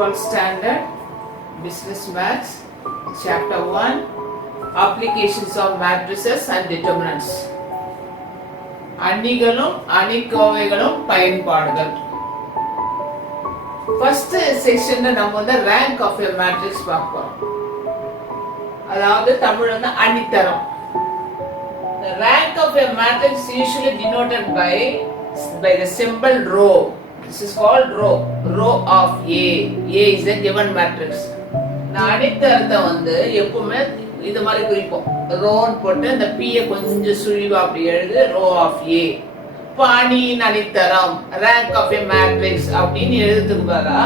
12th standard business maths chapter 1 applications of matrices and determinants அணிகளும் அணிக்கோவைகளும் பயன்பாடுகள். First செக்ஷன்ல நம்ம வந்து ரேங்க் ஆஃப் எ மேட்ரிக்ஸ் பார்ப்போம். அதாவது தமிழ் வந்து அணித்தரம். The rank of a matrix is usually denoted by the symbol row. This is called row. Row of A. A is a given matrix. இந்த அணித்தரத்தை வந்து எப்பவுமே இது மாதிரி குறிப்போம். ரோன்னு போட்டு இந்த P கொஞ்சம் சுழிவா அப்படி எழுது ரோ ஆஃப் A. இப்போ அணியின் அணித்தரம் ரேங்க் ஆஃப் எ மேட்ரிக்ஸ் அப்படின்னு எழுதுறதுக்கு பதிலா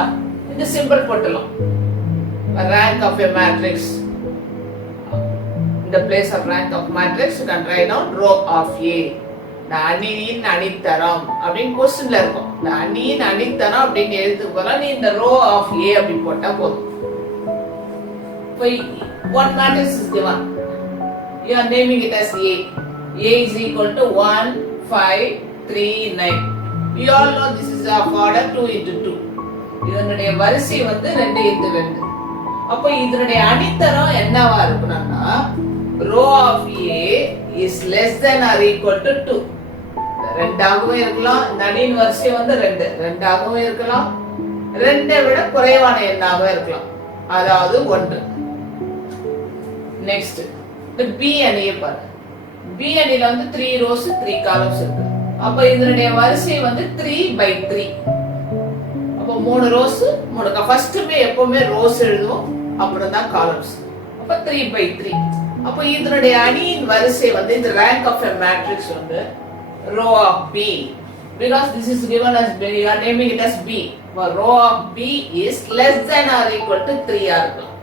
இந்த சிம்பிள் போட்டுடலாம். Rank of a matrix. The place of rank of matrix you can write down row of A. The அணியின் அணித்தரம் அப்படின்னு क्वेश्चनல இருக்கும். இந்த அணியின் அணித்தரம் அப்படின்னு எழுதுறதுக்கு பதிலா நீ இந்த row of A அப்படி போட்டா போதும். இப்போ one matrix is given. You are naming it as A. A is equal to 1 5 3 9. You all know this is of order 2 into 2. இதனுடைய வரிசை வந்து 2 into 2. அப்போ இதனுடைய அணித்தரம் என்னவா இருக்கும்னா row of A is less than or equal to 2. ரெண்டாகவும் இருக்கலாம். இந்த அணியின் வரிசை வந்து 2 ரெண்டாகவும் இருக்கலாம். 2 விட குறைவான எண்ணாக இருக்கலாம். அதாவது 1. நெக்ஸ்ட் இந்த B அணியை பாரு. B அணியில வந்து 3 rows 3 columns இருக்கு. அப்ப இதனுடைய வரிசை வந்து 3/3. அப்ப 3 rows 3 ஃபர்ஸ்ட்மே எப்பவுமே rows எழுதுவோம், அப்புறம் தான் columns. அப்ப 3/3. அப்ப இதனுடைய அணியின் வரிசை வந்து இந்த rank of a matrix வந்து row of B, because this is given as B, you are naming it as B. For row of B is less than or equal to 3 ஆ இருக்கலாம்.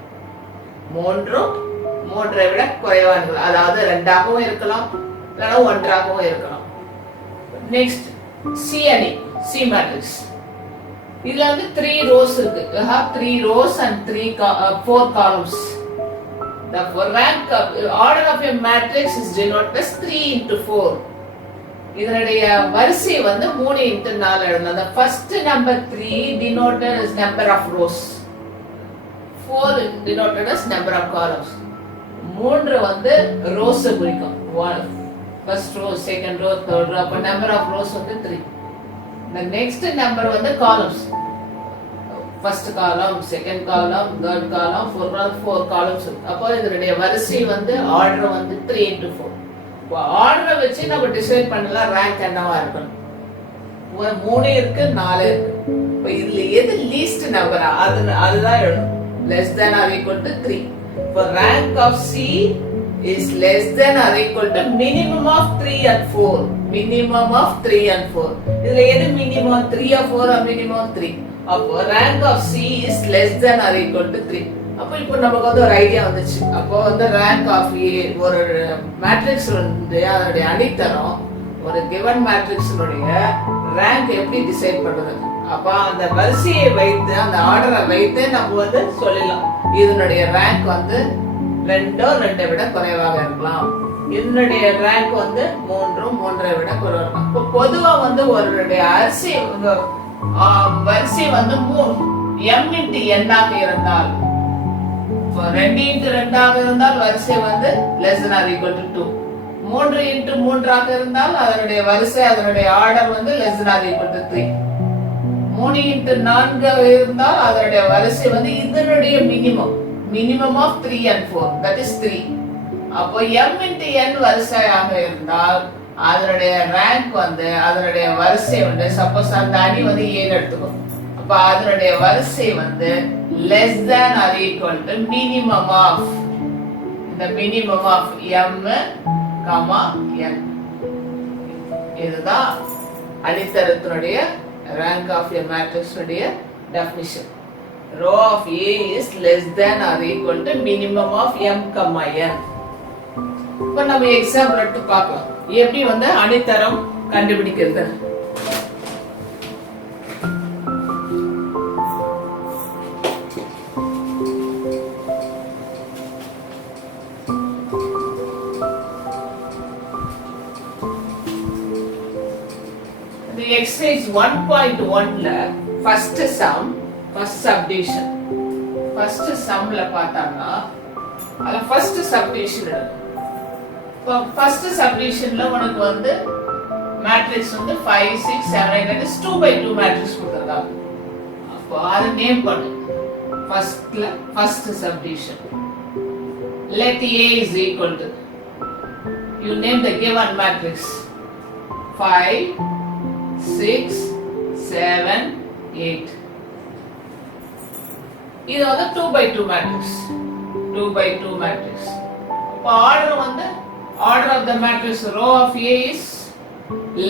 3 விட குறைவானது, அதாவது 2 ஆகவும் இருக்கலாம் இல்லனா 1 ஆகவும் இருக்கலாம். நெக்ஸ்ட் C அணி, C matrix. இதுல வந்து 3 rows இருக்கு. You have 3 rows and 4 columns. The rank of order of a matrix is denoted as 3 into 4. இதனுடைய வரிசை வந்து 3 into 4 எழுதணும். The first number 3 denoted as number of rows. 4 denoted as number of columns. 3 வந்து rows குறிக்கும். First row, second row, third row. அப்ப number of rows வந்து 3. The next number வந்து columns. First column, second column, third column, four columns. அப்போ இதனுடைய வரிசை வந்து order வந்து 3 into 4. இப்போ ஆர்டரை வச்சு நம்ம டிசைட் பண்ணலாம் ரேங்க் என்னவா இருக்கணும். 3 இருக்கு 4 இருக்கு. இப்போ இதுல எது லீஸ்ட் நம்பரா அதுதான் எழுதணும். less than or equal to 3. For rank of C is less than or equal to minimum of 3 and 4. Minimum of 3 and 4. இதுல எது minimum 3 or 4 or minimum 3? அப்போ rank of C is less than or equal to 3. அப்போ இப்போ நமக்கு வந்து ஒரு idea வந்துச்சு. அப்போ வந்து rank of A ஒரு மேட்ரிக்ஸ் வந்து அதோட அணித்தரம் ஒரு given மேட்ரிக்ஸினுடைய rank எப்படி டிசைட் பண்றது? அப்போ அந்த வரிசையை வைத்து அந்த ஆர்டரை வைத்து நம்ம வந்து சொல்லலாம் இதனுடைய rank வந்து 2 விட குறைவாக இருக்கலாம். இதனுடைய rank வந்து 3 விட குறைவாக இருக்கலாம். இப்போ பொதுவா வந்து ஒருடைய வரிசை வந்து m into n ஆக இருந்தால் 2 into 2 ஆக இருந்தால் வரிசை வந்து less than or equal to 2. 3 into 3 ஆக இருந்தால் அதனுடைய வரிசை அதனுடைய ஆர்டர் வந்து less than or equal to 3. 3 into 4 ஆக இருந்தால் அதனுடைய வரிசை வந்து இதனுடைய minimum of 3 and 4, that is 3. அப்போ m into n வரிசையாக இருந்தால் அதனுடைய ரேங்க் வந்து அதனுடைய வரிசை வந்து சப்போஸ் அந்த அணி வந்து A எடுத்துக்கோ. அப்ப அதனுடைய வரிசை வந்து less than or equal to minimum of m, n. இதுதான் அணித்தரத்தினுடைய rank of a matrix உடைய definition. Row of A is less than or equal to minimum of m, n. இப்போ நம்ம எக்ஸாம்பிள் எடுத்து பார்க்கலாம் எப்படி வந்து அணித்தரம் கண்டுபிடிக்கிறது. The exercise 1.1 ல first sum first subdivision. First sumல பார்த்தாங்கன்னா அதுல first subdivision எடுக்கும். இப்போ first subdivisionல உனக்கு வந்து மேட்ரிக்ஸ் வந்து 5 6 7 8 that is 2 by 2 மேட்ரிக்ஸ் கொடுத்திருக்காங்க. அப்போ அதை நேம் பண்ணு. First subdivision. Let A is equal to, you name the given matrix 5 6 7 8. இது வந்து 2 by 2 matrix. 2 by 2 matrix. அப்போ order of the matrix row of A is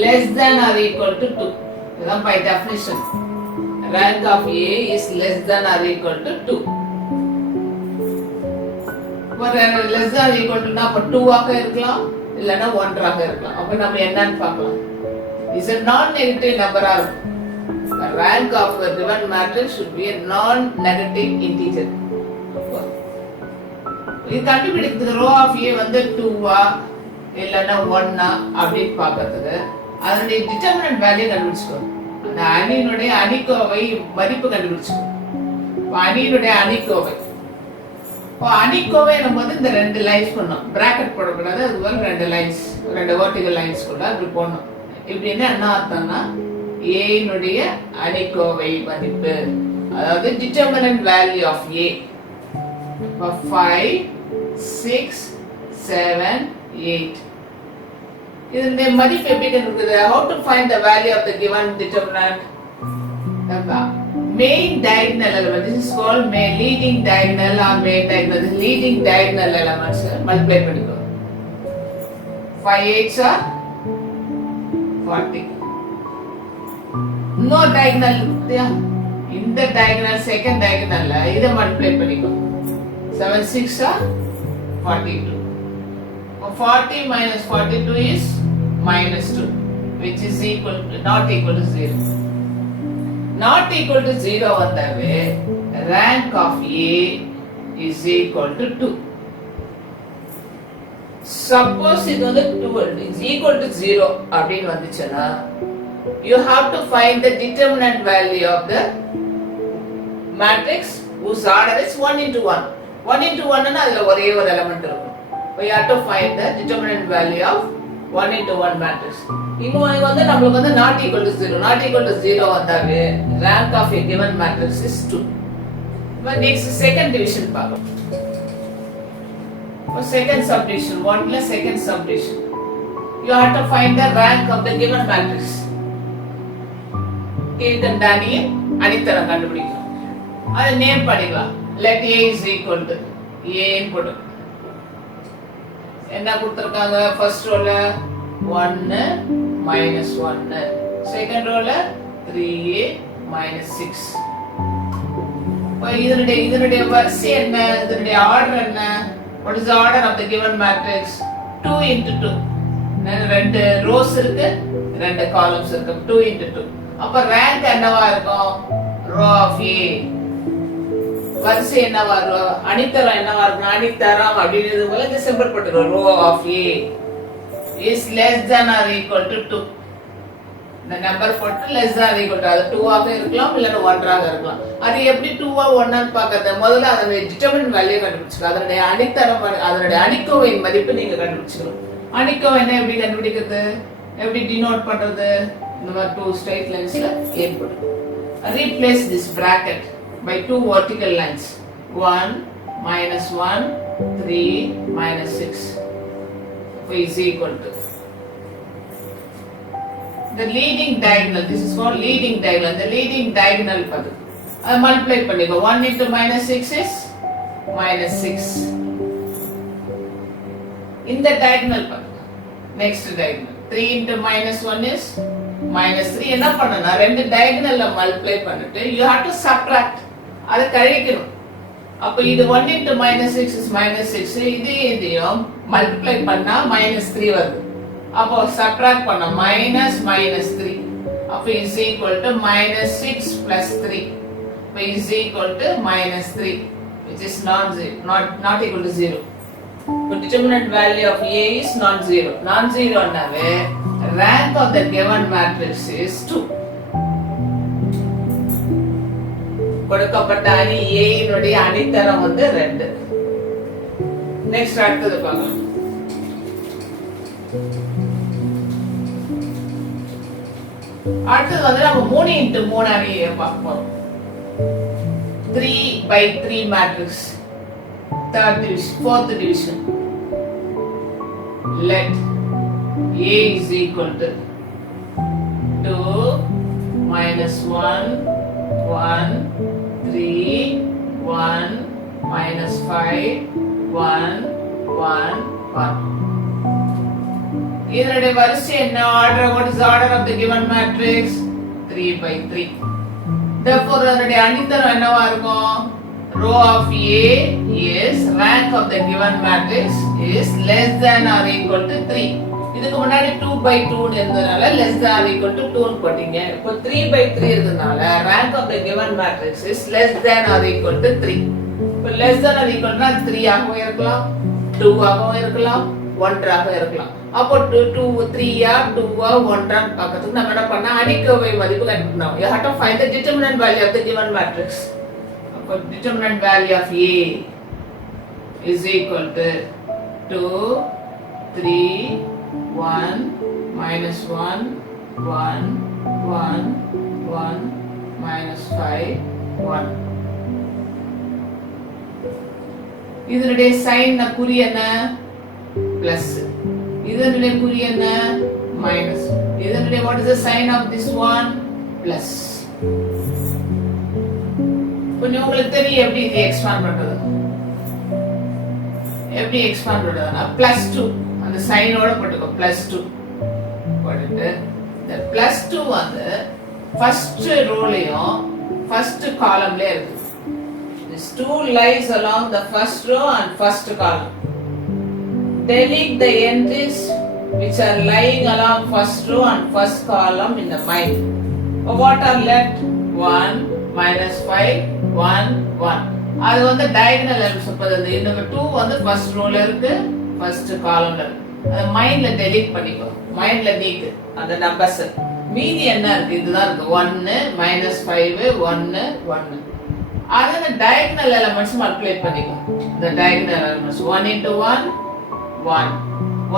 less than or equal to 2. இதுதான் by definition. Rank of A is less than or equal to 2. less than or equal to அப்ப 2 ஆக இருக்கலாம் இல்லனா 1 ஆக இருக்கலாம். அப்ப நம்ம என்னன்னு பார்க்கலாம். Is a non-negative number or the rank of a given matrix should be a non-negative integer. இது கண்டுபிடிக்கிறது row of A வந்து 2 ஆ இல்லனா 1 ஆ அப்படி பார்க்கிறதுக்கு அதனுடைய determinant value கண்டுபிடிச்சுக்கணும். அந்த அணியினுடைய அணிக்கோவை மதிப்பு கண்டுபிடிச்சுக்கணும். அணியினுடைய அணிக்கோவை அணிக்கோவை நம்ம வந்து இந்த ரெண்டு லைன்ஸ் பண்ணோம். பிராக்கெட் போடக்கூடாது, அதுபோல ரெண்டு லைன்ஸ், ரெண்டு வெர்டிகல் லைன்ஸ் கூட அப்படி போடணும். இப்படின்னா என்ன அர்த்தம்னா ஏனுடைய அணிக்கோவை மதிப்பு, அதாவது டிட்டர்மினன்ட் வேல்யூ ஆஃப் ஏ 5 6 7 8. இதனுடைய மதிப்பு எப்படி கண்டுபிடிக்கிறது? How to find the value of the given determinant? Main diagonal element. This is called leading diagonal or main diagonal. This leading diagonal elements multiply பண்ணிக்கோ. 5 8s are 40. No diagonal. இந்த diagonal second diagonal இத multiply பண்ணிக்கோ. 7 6 are 42. 40 minus 42 is minus 2, which is not equal to 0. Not equal to 0 வந்தாவே rank of A is equal to 2. Suppose இது வந்து 2 is equal to 0 அப்படின்னு வந்துச்சுன்னா you have to find the determinant value of the matrix whose order is 1 into 1. 1 into 1 னா அதுல ஒரே ஒரு element இருக்கும். We have to find the determinant value of 1 into 1 matrix. இங்க வந்து நமக்கு வந்து not equal to 0. Not equal to 0 வந்தாவே rank of a given matrix is 2. But next second division பார்க்கலாம். For second subdivision, 1 plus second subdivision. You have to find the rank of the given matrix. கீழ்கண்ட அணித்தரம் கண்டுபிடிக்கணும். அது name பண்ணிக்கலாம். Let A is equal to A போடு. என்ன கொடுத்திருக்காங்க? First ரோல 1 minus 1, second ரோல 3a minus 6. இதனுடைய வரிசை என்ன? இதனுடைய ஆர்டர் என்ன? What is the order of the given matrix? 2 into 2. ரெண்டு ரோஸ் இருக்கு, ரெண்டு காலம்ஸ் இருக்கு. 2 into 2. அப்ப ரேங்க் என்னவா இருக்கும்? row of A. வரிசை என்னவா இருக்கும்? அணித்தரம் என்னவா இருக்கும்? அணித்தரம் அப்படிங்கிறது போல இந்த சிம்பிள் போட்டுக்கிறோம். row of A is less than or equal to 2. இந்த நம்பர் போட்டு less than or equal to, அது 2 ஆக இருக்கலாம் இல்ல 1 ஆக இருக்கலாம். அது எப்படி 2 ஆ 1 ஆன்னு பார்க்கறது? முதல்ல அதனுடைய டிட்டர்மினன்ட் வேல்யூ கண்டுபிடிச்சுக்கணும். அதனுடைய அணித்தரம், அதனுடைய அணிக்கோவையின் மதிப்பு நீங்க கண்டுபிடிச்சுக்கணும். அணிக்கோவை என்ன எப்படி கண்டுபிடிக்கிறது? எப்படி டினோட் பண்றது? இந்த மாதிரி 2 straight linesல ஏற்படும். Replace this bracket by 2 vertical lines. 1 minus 1 3 minus 6 is equal to the leading diagonal. This is called leading diagonal. The leading diagonal பது அது multiply பண்ணிக்கோ. 1 into minus 6 is minus 6. இந்த diagonal பது next diagonal 3 into minus 1 is minus 3. என்ன பண்ணனா ரெண்டு diagonal multiply பண்ணிட்டு you have to subtract, அதை கழிக்கணும். அப்ப இது 1 into minus 6 is minus 6. இதையும் multiply பண்ணா minus 3 வருது. அப்போ subtract பண்ணா minus minus 3. அப்ப is equal to minus 6 plus 3. அப்ப is equal to minus 3, which is not equal to 0. The determinant value of A is non-zero. Non-zero நாவே rank of the given matrix is 2. கொடுக்கப்பட்ட அணி A இனுடைய அணித்தரம் வந்து 2. Next அடுத்தது பார்க்கலாம். அடுத்தது வந்து நம்ம 3x3 அணியை பார்க்க போறோம். 3x3 matrix, third division, fourth division. Let A is equal to 2 minus 1 1 3 1 minus 5 1 1 1. இதனுடைய வரிசை என்ன? Order, what is the order of the given matrix? 3x3. therefore அதனுடைய அணித்தரம் என்னவா இருக்கும்? row of A is rank of the given matrix is less than or equal to 3. இதுக்கு முன்னாடி 2x2 ன்னு இருந்ததனால less than or equal to 2 ன்னு போட்டீங்க. இப்போ 3x3 இருந்ததனால rank of the given matrix is less than or equal to 3. இப்போ less than or equal to 3 ஆகவும் இருக்கலாம், 2 ஆகவும் இருக்கலாம், 1 ஆகவும் இருக்கலாம். அப்போ 2 3 ஆ 2 ஆ 1 ஆ பார்க்கிறதுக்கு நம்ம என்ன பண்ணா அணிக்கோவை மதிப்பு கண்டுபிடிக்கணும். you have to find the determinant value of the given matrix. அப்போ determinant value of A is equal to 2 3 1 minus 1 1 1 1 minus 5 1. இதனுடைய சைன் குறி என்ன? பிளஸ். இதனுடைய குறி என்ன? மைனஸ். இதனுடைய what is the sign of this one? plus. கொஞ்சம் உங்களுக்கு தெரியும் எப்படி இது எக்ஸ்பாண்ட் பண்றது. எப்படி எக்ஸ்பாண்ட் பண்றதுன்னா +2 அந்த சைனோட போட்டுக்கோ, +2 போட்டுட்டு இந்த +2 வந்து ஃபர்ஸ்ட் ரோலயும் ஃபர்ஸ்ட் காலம்லயே இருக்கு. this 2 lies along the first row and first column. delete the entries which are lying along first row and first column in the mind. what are left? 1 minus 5 1 1. அது வந்து diagonal elements. அப்ப இந்த 2 வந்து first rowல இருக்கு, first columnல இருக்கு. அத மைண்ட்ல delete பண்ணிக்கோ, மைண்ட்ல நீக்கு அந்த நம்பர்ஸ். மீதி என்ன இருக்கு? இதுதான் இருக்கு, 1 minus 5 1 1. அத diagonal elements மல்டிப்ளை பண்ணிக்கோ. the diagonal elements 1 into 1 1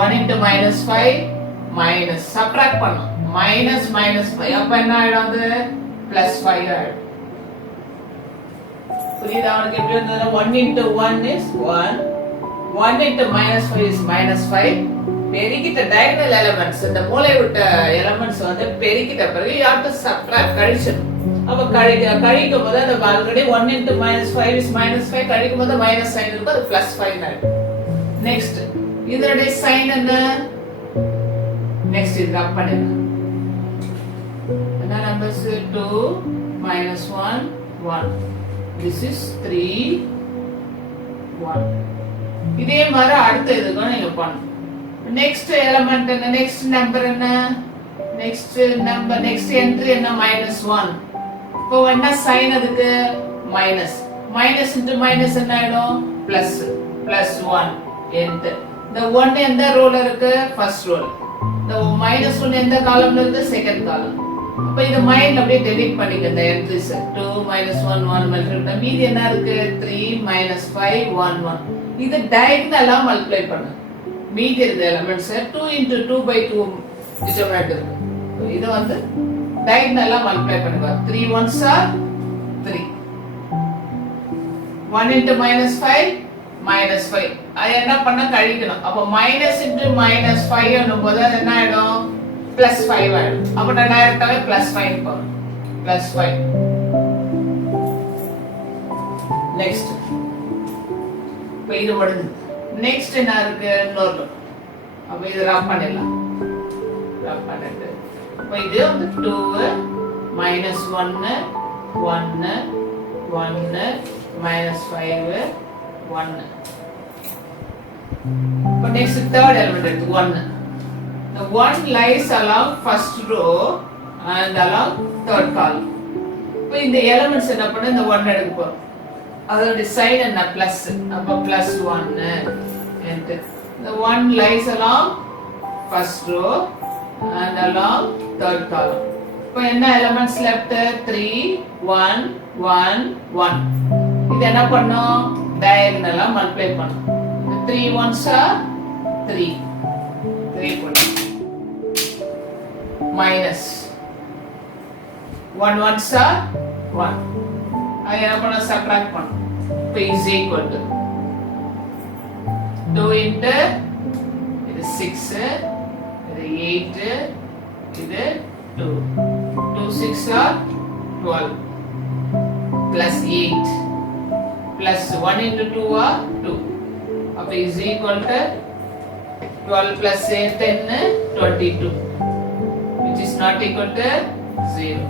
1 into minus 5 minus subtract பண்ணும், minus minus 5. அப்ப என்ன ஆயிடும்? அது plus 5 ஆயிடும். புரியுதா உங்களுக்கு எப்படி வந்தது? 1 into 1 is 1 1 into minus 5 is minus 5. பெருக்கிட்ட diagonal elements, இந்த மூலை விட்ட elements வந்து பெருக்கிட்ட பிறகு you have to subtract, கழிச்சணும். அப்ப கழிக்கும் போது அந்த already 1 into minus 5 is minus 5, கழிக்கும் போது minus sign இருக்கும், அது plus 5 ஆயிடும். நெக்ஸ்ட் இதனுடைய சைன் என்ன? நெக்ஸ்ட் இது ரப் பண்ணிடலாம். என்ன நம்பர்ஸ்? 2 minus 1 1. this is 3 1. இதே மாதிரி அடுத்த இதுக்கு நீங்க பண்ணணும். நெக்ஸ்ட் எலிமெண்ட் என்ன? நெக்ஸ்ட் நம்பர் என்ன? நெக்ஸ்ட் நம்பர் நெக்ஸ்ட் என்ட்ரி என்ன? -1. இப்போ என்ன சைன் அதுக்கு? மைனஸ். மைனஸ் இன்டு மைனஸ் என்ன ஆயிடும்? பிளஸ். +1 என்டர். இந்த 1 எந்த ரோல இருக்கு? ஃபர்ஸ்ட் ரோல. இந்த -1 எந்த காலம்ல இருக்கு? Second column. அப்ப இத மைண்ட்ல அப்படியே டெலீட் பண்ணிக்க இந்த என்ட்ரிஸ். 2 -1 1 மல்டிப்ளை. மீதி என்ன இருக்கு? 3 -5 1 1. இது டயகனலா மல்டிப்ளை பண்ணு. மீதி இருக்க எலிமெண்ட்ஸ் 2 into 2/2 டிட்டர்மினன்ட் இருக்கு. இது வந்து டயகனலா மல்டிப்ளை பண்ணுங்க. 3 1s are 3. 1 into -5 -5. அது என்ன பண்ண கழிக்கணும். அப்ப மைனஸ் into -5 என்னும்போது அது என்ன ஆயிடும்? +5 ஆயிடும். அப்ப நான் டைரக்டாவே +5 போறேன். +5. நெக்ஸ்ட் இப்போ இது முடிஞ்சது. நெக்ஸ்ட் என்ன இருக்கு? இன்னொரு. அப்ப இது ரப் பண்ணிடலாம். ரப் பண்ணிட்டு இப்போ இது வந்து 2 -1 1 1 -5 1. இப்போ நெக்ஸ்ட் தேர்ட் எலிமெண்ட் எடுத்து 1. The 1 lies along first row and along third column. இப்போ இந்த எலிமெண்ட்ஸ் என்ன பண்ண? இந்த 1 எடுக்க போறோம். அதோட சைன் என்ன? பிளஸ். அப்ப +1 enter. The 1 lies along first row and along third column. இப்போ என்ன எலிமெண்ட்ஸ் left? 3 1 1 1. இது என்ன பண்ணும்? டயகனலா மல்டிப்ளை பண்ணும். 3 ones are 3. 3 போடு. Minus 1 ones are 1. அது என்ன பண்ண? சப்ட்ராக்ட் பண்ணும். இப்போ is equal to 2 into இது 6 இது 8 இது 2. 2 6 are 12 plus 8 plus 1 into 2 are 2. அப்ப is equal to 12 plus 8 10 22, which is not equal to 0.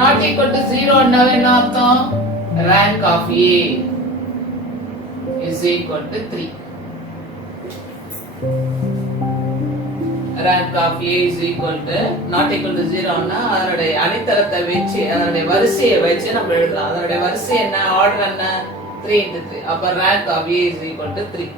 Not equal to 0 now என்ன அர்த்தம்? Rank of A is equal to 3. Rank of A is equal to not equal to 0 னா அதனுடைய அணித்தரத்தை வெச்சு அதனுடைய வரிசையை வெச்சு நம்ம எழுதலாம். அதனுடைய வரிசை என்ன? ஆர்டர் என்ன? 3 into 3. அப்ப rank of A is equal to 3.